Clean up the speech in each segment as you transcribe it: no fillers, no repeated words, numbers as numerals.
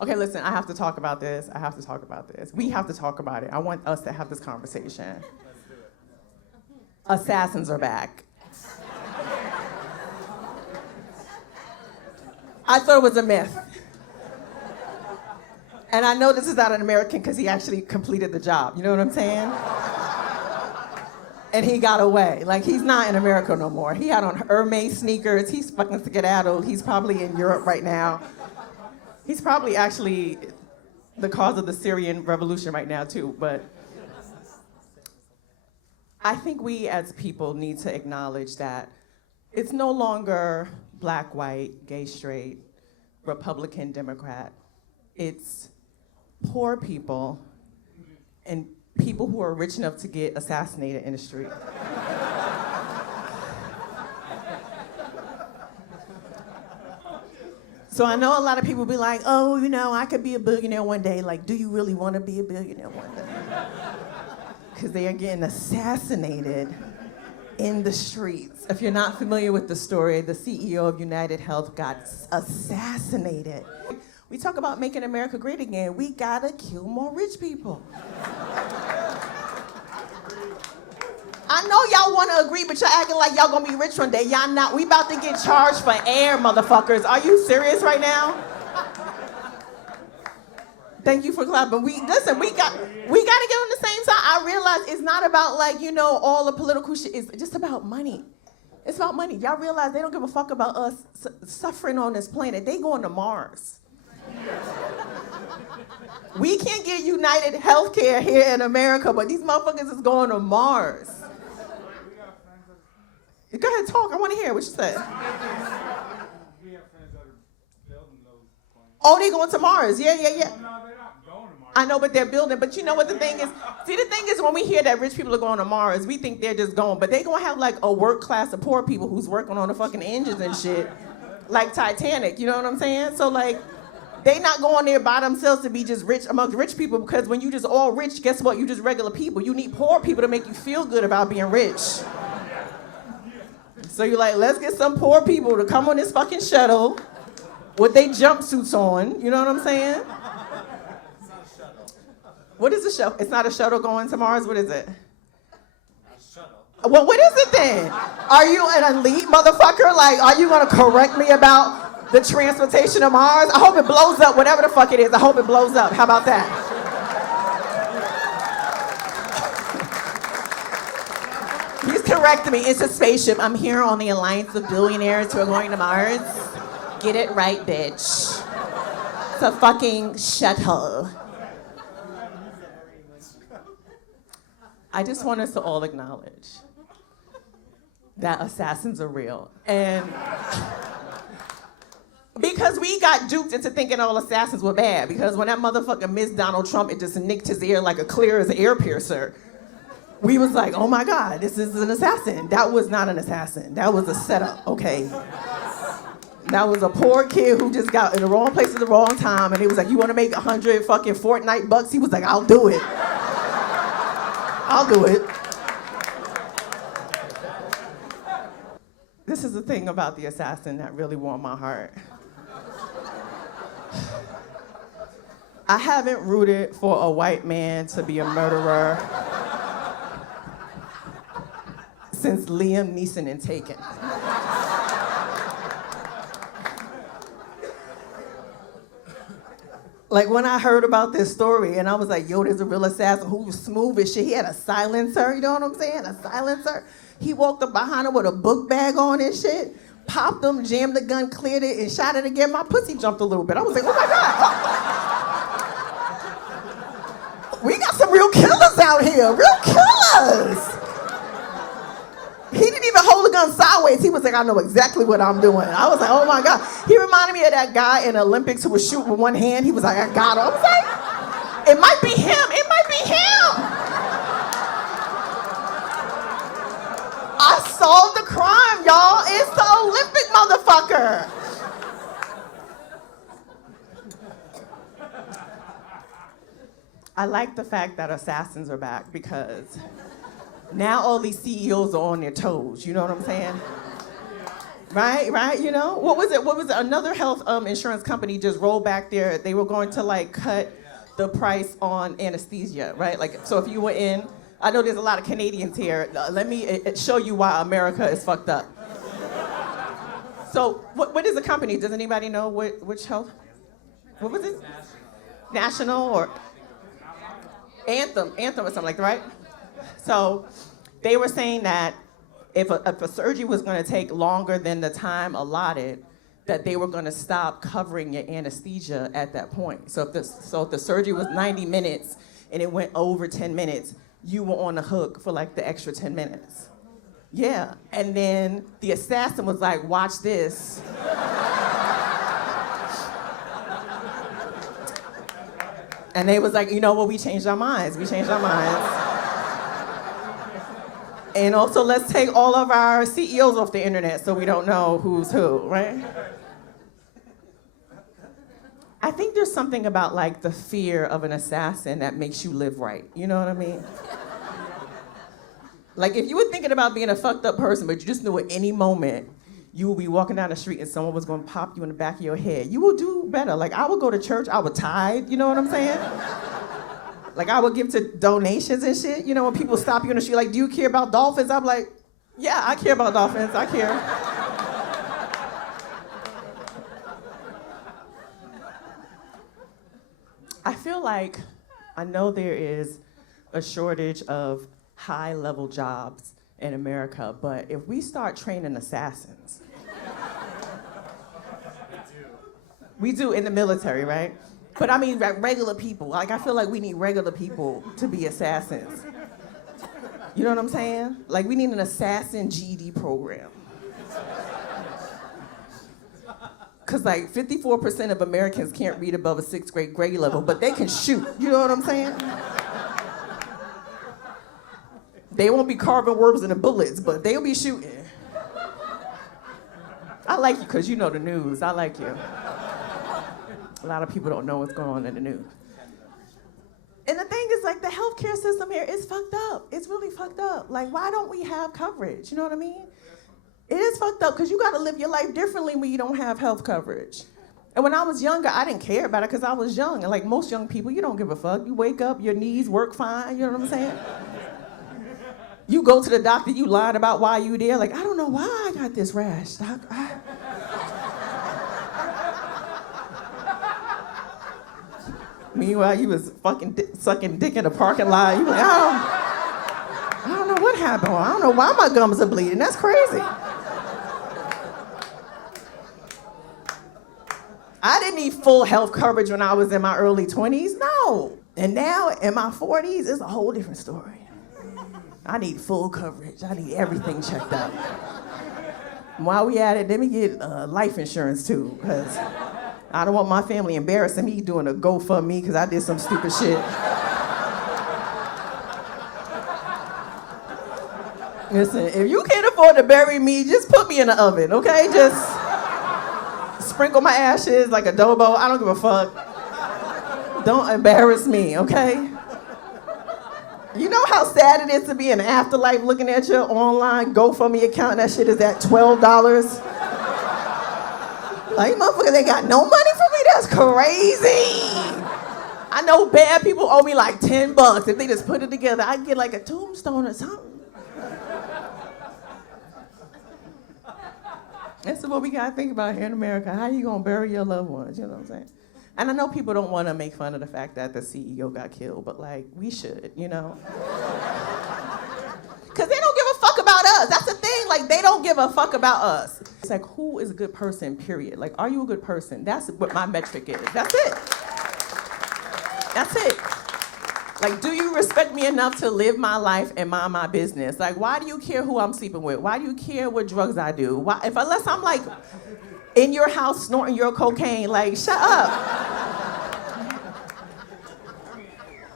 Okay, listen, I have to talk about this. I have to talk about this. We have to talk about it. I want us to have this conversation. Assassins are back. I thought it was a myth. And I know this is not an American because he actually completed the job. You know what I'm saying? And he got away. Like, he's not in America no more. He had on Hermes sneakers. He's fucking skedaddled. He's probably in Europe right now. He's probably actually the cause of the Syrian revolution right now, too. But I think we as people need to acknowledge that it's no longer black, white, gay, straight, Republican, Democrat. It's poor people and people who are rich enough to get assassinated in the street. So I know a lot of people be like, oh, you know, I could be a billionaire one day. Like, do you really want to be a billionaire one day? Because they are getting assassinated in the streets. If you're not familiar with the story, the CEO of United Health got assassinated. We talk about making America great again. We gotta kill more rich people. I know y'all wanna agree, but y'all acting like y'all gonna be rich one day. Y'all not. We about to get charged for air, motherfuckers. Are you serious right now? Thank you for clapping. We gotta get on the same side. I realize it's not about like, you know, all the political shit. It's just about money. It's about money. Y'all realize they don't give a fuck about us suffering on this planet. They going to Mars. We can't get United Healthcare here in America, but these motherfuckers is going to Mars. Go ahead, talk. I want to hear what you said. We have friends that are building those planes. Oh, they going to Mars. Yeah. No, they're not going to Mars. I know, but they're building. But you know what the thing is? See, the thing is when we hear that rich people are going to Mars, we think they're just going. But they're going to have like a work class of poor people who's working on the fucking engines and shit. Like Titanic, you know what I'm saying? So like, they not going there by themselves to be just rich amongst rich people, because when you just all rich, guess what? You just regular people. You need poor people to make you feel good about being rich. So you're like, let's get some poor people to come on this fucking shuttle with their jumpsuits on. You know what I'm saying? It's not a shuttle. What is a shuttle? It's not a shuttle going to Mars? What is it? A shuttle. Well, what is it then? Are you an elite motherfucker? Like, are you gonna correct me about the transportation of Mars? I hope it blows up, whatever the fuck it is. I hope it blows up. How about that? He's correcting me. It's a spaceship. I'm here on the Alliance of Billionaires who are going to Mars. Get it right, bitch. It's a fucking shuttle. I just want us to all acknowledge that assassins are real. And because we got duped into thinking all assassins were bad, because when that motherfucker missed Donald Trump, it just nicked his ear like a clear as an air piercer. We was like, oh my God, this is an assassin. That was not an assassin. That was a setup, okay? That was a poor kid who just got in the wrong place at the wrong time, and he was like, you wanna make 100 fucking Fortnite bucks? He was like, I'll do it. I'll do it. This is the thing about the assassin that really warmed my heart. I haven't rooted for a white man to be a murderer since Liam Neeson in Taken. Like, when I heard about this story, and I was like, yo, there's a real assassin who was smooth as shit. He had a silencer, you know what I'm saying? A silencer. He walked up behind him with a book bag on and shit, popped him, jammed the gun, cleared it, and shot it again. My pussy jumped a little bit. I was like, oh my God. We got some real killers out here, real killers. He didn't even hold the gun sideways. He was like, I know exactly what I'm doing. I was like, oh my God. He reminded me of that guy in the Olympics who was shooting with one hand. He was like, I got him. I was like, it might be him. It might be him. I solved the crime, y'all. It's the Olympic motherfucker. I like the fact that assassins are back, because now all these CEOs are on their toes. You know what I'm saying? Right, you know? What was it? Another health insurance company just rolled back they were going to like cut the price on anesthesia, right? Like, so if you were in, I know there's a lot of Canadians here. Let me show you why America is fucked up. So what is the company? Does anybody know which health? What was it? National or Anthem or something like that, right? So they were saying that if a surgery was going to take longer than the time allotted, that they were going to stop covering your anesthesia at that point. So if the surgery was 90 minutes and it went over 10 minutes, you were on the hook for like the extra 10 minutes. Yeah, and then the assassin was like, watch this. And they was like, you know what, we changed our minds. And also, let's take all of our CEOs off the internet so we don't know who's who, right? I think there's something about like the fear of an assassin that makes you live right. You know what I mean? Like if you were thinking about being a fucked up person, but you just knew at any moment you would be walking down the street and someone was gonna pop you in the back of your head, you will do better. Like I would go to church, I would tithe, you know what I'm saying? Like I would give to donations and shit. You know, when people stop you in the street, like, do you care about dolphins? I'm like, yeah, I care about dolphins, I care. I feel like I know there is a shortage of high-level jobs in America, but if we start training assassins, we do in the military, right? But I mean regular people. Like I feel like we need regular people to be assassins. You know what I'm saying? Like we need an assassin GED program. Cause like 54% of Americans can't read above a 6th grade level, but they can shoot. You know what I'm saying? They won't be carving worms in the bullets, but they'll be shooting. I like you because you know the news. I like you. A lot of people don't know what's going on in the news. And the thing is, like, the healthcare system here is fucked up. It's really fucked up. Like, why don't we have coverage? You know what I mean? It is fucked up because you got to live your life differently when you don't have health coverage. And when I was younger, I didn't care about it because I was young. And like most young people, you don't give a fuck. You wake up, your knees work fine. You know what I'm saying? You go to the doctor, you lied about why you there. Like, I don't know why I got this rash, doc. Meanwhile, you was fucking sucking dick in the parking lot. You like, I don't know what happened. I don't know why my gums are bleeding. That's crazy. I didn't need full health coverage when I was in my early 20s. No. And now in my 40s, it's a whole different story. I need full coverage. I need everything checked out. While we at it, let me get life insurance too, because I don't want my family embarrassing me doing a GoFundMe because I did some stupid shit. Listen, if you can't afford to bury me, just put me in the oven, okay? Just sprinkle my ashes like adobo. I don't give a fuck. Don't embarrass me, okay? You know how sad it is to be in the afterlife looking at your online GoFundMe account and that shit is at $12? Like, motherfuckers, they got no money for me? That's crazy. I know bad people owe me like $10. If they just put it together, I'd get like a tombstone or something. This is what we gotta think about here in America. How you gonna bury your loved ones, you know what I'm saying? And I know people don't wanna make fun of the fact that the CEO got killed, but like, we should, you know? Cause they don't give a fuck about us. That's the thing, like they don't give a fuck about us. It's like, who is a good person, period? Like, are you a good person? That's what my metric is. That's it. That's it. Like, do you respect me enough to live my life and mind my business? Like, why do you care who I'm sleeping with? Why do you care what drugs I do? Why, unless I'm like in your house snorting your cocaine, like, shut up.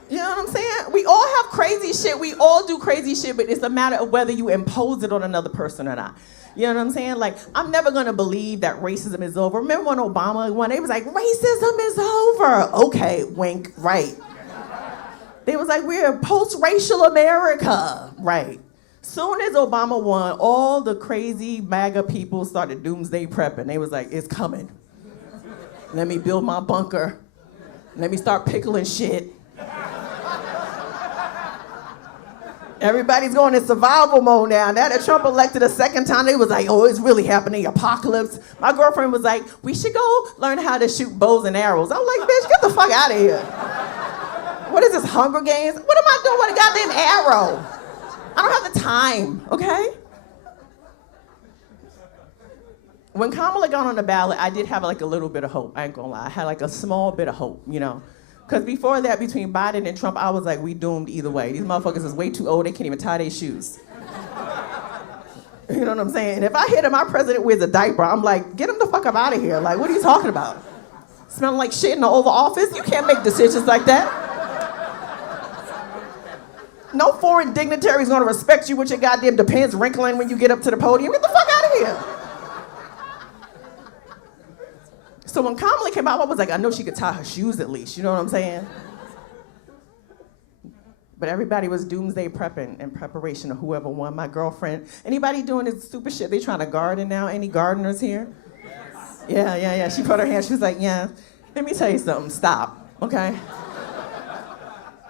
You know what I'm saying? We all have crazy shit. We all do crazy shit, but it's a matter of whether you impose it on another person or not. You know what I'm saying? Like, I'm never gonna believe that racism is over. Remember when Obama won? They was like, racism is over. Okay, wink, right. They was like, we're a post-racial America. Right. Soon as Obama won, all the crazy MAGA people started doomsday prepping. They was like, it's coming. Let me build my bunker. Let me start pickling shit. Everybody's going in survival mode now. Now that Trump elected a second time, they was like, oh, it's really happening, apocalypse. My girlfriend was like, we should go learn how to shoot bows and arrows. I'm like, bitch, get the fuck out of here. What is this, Hunger Games? What am I doing with a goddamn arrow? I don't have the time, okay? When Kamala got on the ballot, I did have like a little bit of hope. I ain't gonna lie. I had like a small bit of hope, you know? Because before that, between Biden and Trump, I was like, we doomed either way. These motherfuckers is way too old. They can't even tie their shoes. You know what I'm saying? And if I hear that my president wears a diaper, I'm like, get him the fuck up out of here. Like, what are you talking about? Smelling like shit in the Oval Office? You can't make decisions like that. No foreign dignitary is gonna respect you with your goddamn depends wrinkling when you get up to the podium. Get the fuck out of here. So when Kamala came out, I was like, I know she could tie her shoes at least, you know what I'm saying? But everybody was doomsday prepping in preparation of whoever won. My girlfriend, anybody doing this stupid shit, they trying to garden now? Any gardeners here? Yes. Yeah. She put her hand, she was like, yeah, let me tell you something, stop, okay?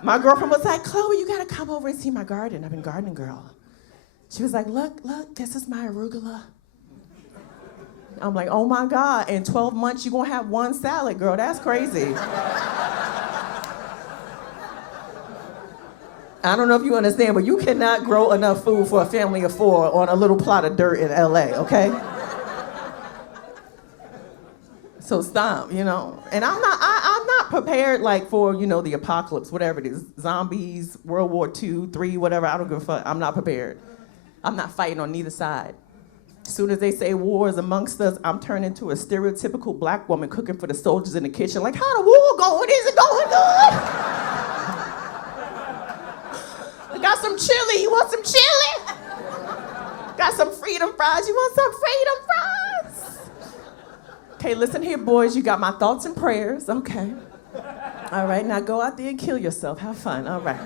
My girlfriend was like, Chloe, you gotta come over and see my garden. I've been gardening, girl. She was like, look, this is my arugula. I'm like, oh my God, in 12 months you gonna have one salad, girl, that's crazy. I don't know if you understand, but you cannot grow enough food for a family of 4 on a little plot of dirt in LA, okay? So stop, you know. And I'm not prepared like for, you know, the apocalypse, whatever it is, zombies, World War II, III, whatever, I don't give a fuck. I'm not prepared. I'm not fighting on neither side. As soon as they say war is amongst us, I'm turning into a stereotypical black woman cooking for the soldiers in the kitchen. Like, how the war going? Is it going good? I got some chili. You want some chili? Got some freedom fries. You want some freedom fries? Okay, listen here, boys. You got my thoughts and prayers. Okay. All right, now go out there and kill yourself. Have fun. All right.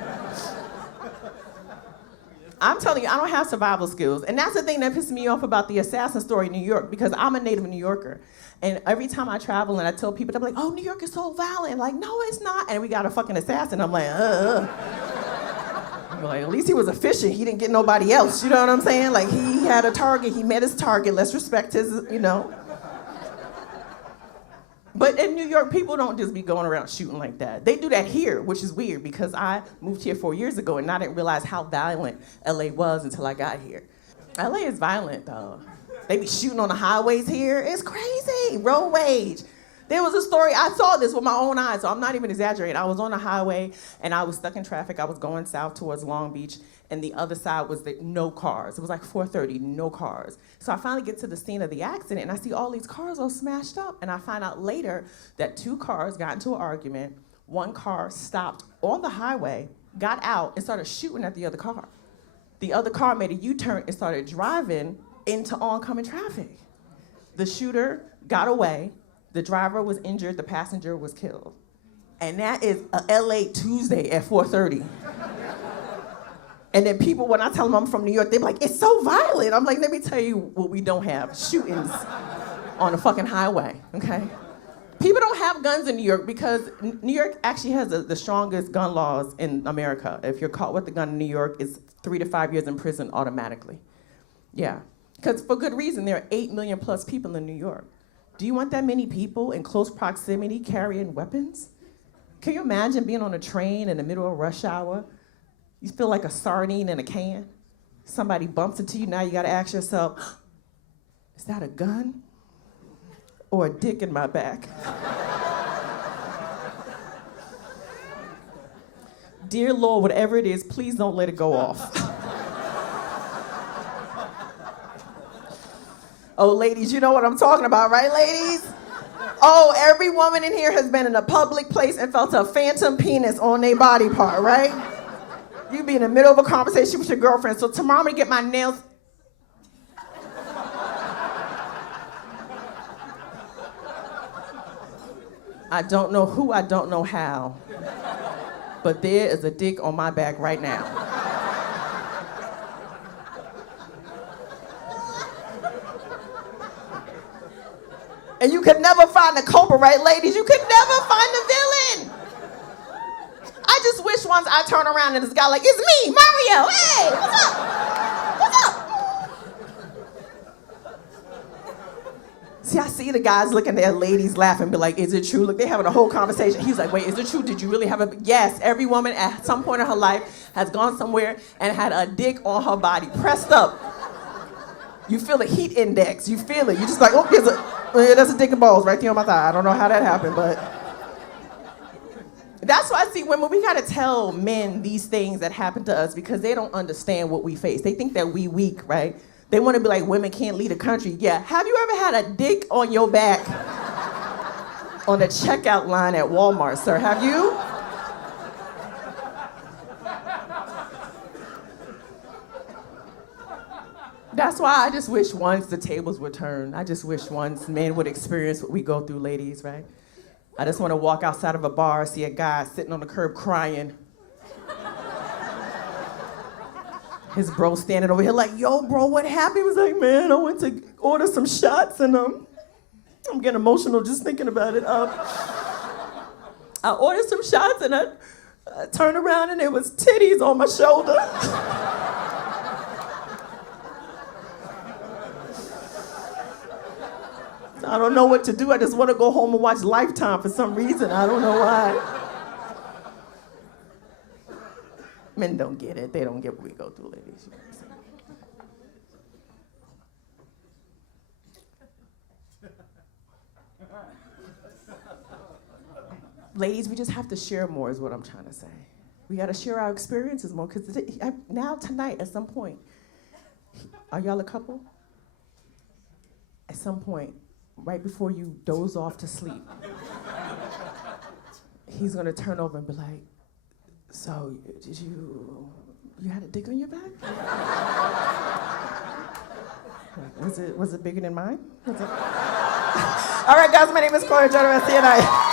I'm telling you, I don't have survival skills. And that's the thing that pisses me off about the assassin story in New York, because I'm a native New Yorker. And every time I travel and I tell people, they're like, oh, New York is so violent. Like, no, it's not. And we got a fucking assassin. I'm like, I'm like, at least he was efficient. He didn't get nobody else. You know what I'm saying? Like, he had a target. He met his target. Let's respect his, you know. But in New York, people don't just be going around shooting like that. They do that here, which is weird because I moved here 4 years ago and I didn't realize how violent LA was until I got here. LA is violent though. They be shooting on the highways here. It's crazy, road rage. There was a story, I saw this with my own eyes, so I'm not even exaggerating. I was on the highway and I was stuck in traffic. I was going south towards Long Beach and the other side was no cars. It was like 4:30, no cars. So I finally get to the scene of the accident and I see all these cars all smashed up, and I find out later that 2 cars got into an argument. 1 car stopped on the highway, got out, and started shooting at the other car. The other car made a U-turn and started driving into oncoming traffic. The shooter got away, the driver was injured, the passenger was killed. And that is a LA Tuesday at 4:30. And then people, when I tell them I'm from New York, they're like, it's so violent. I'm like, let me tell you what we don't have, shootings on the fucking highway, okay? People don't have guns in New York because New York actually has the strongest gun laws in America. If you're caught with a gun in New York, it's 3 to 5 years in prison automatically. Yeah, because for good reason, there are 8 million plus people in New York. Do you want that many people in close proximity carrying weapons? Can you imagine being on a train in the middle of rush hour? You feel like a sardine in a can. Somebody bumps into you, now you gotta ask yourself, is that a gun or a dick in my back? Dear Lord, whatever it is, please don't let it go off. Oh, ladies, you know what I'm talking about, right, ladies? Oh, every woman in here has been in a public place and felt a phantom penis on their body part, right? You be in the middle of a conversation with your girlfriend, so tomorrow I'm gonna get my nails. I don't know who, I don't know how, but there is a dick on my back right now. And you could never find the culprit, right, ladies? You could never find the villain. I just wish once I turn around and this guy like, it's me, Mario, hey, what's up? What's up? See, I see the guys looking at their ladies laughing, be like, is it true? Look, they're having a whole conversation. He's like, wait, is it true? Did you really have a... Yes, every woman at some point in her life has gone somewhere and had a dick on her body, pressed up. You feel the heat index. You feel it. You're just like, oh, there's a dick and balls right there on my thigh. I don't know how that happened, but... That's why I see women, we gotta tell men these things that happen to us because they don't understand what we face. They think that we weak, right? They wanna be like, women can't lead a country. Yeah, have you ever had a dick on your back on the checkout line at Walmart, sir? Have you? That's why I just wish once the tables would turn. I just wish once men would experience what we go through, ladies, right? I just want to walk outside of a bar, see a guy sitting on the curb crying. His bro standing over here like, yo, bro, what happened? He was like, man, I went to order some shots and I'm getting emotional just thinking about it. I ordered some shots and I turned around and there was titties on my shoulder. I don't know what to do. I just want to go home and watch Lifetime for some reason. I don't know why. Men don't get it. They don't get what we go through, ladies. Ladies, we just have to share more is what I'm trying to say. We got to share our experiences more because now tonight at some point, are y'all a couple? At some point, right before you doze off to sleep, he's gonna turn over and be like, so, did you had a dick on your back? Was it bigger than mine? All right, guys, my name is Chloe. Enjoy the rest of your night.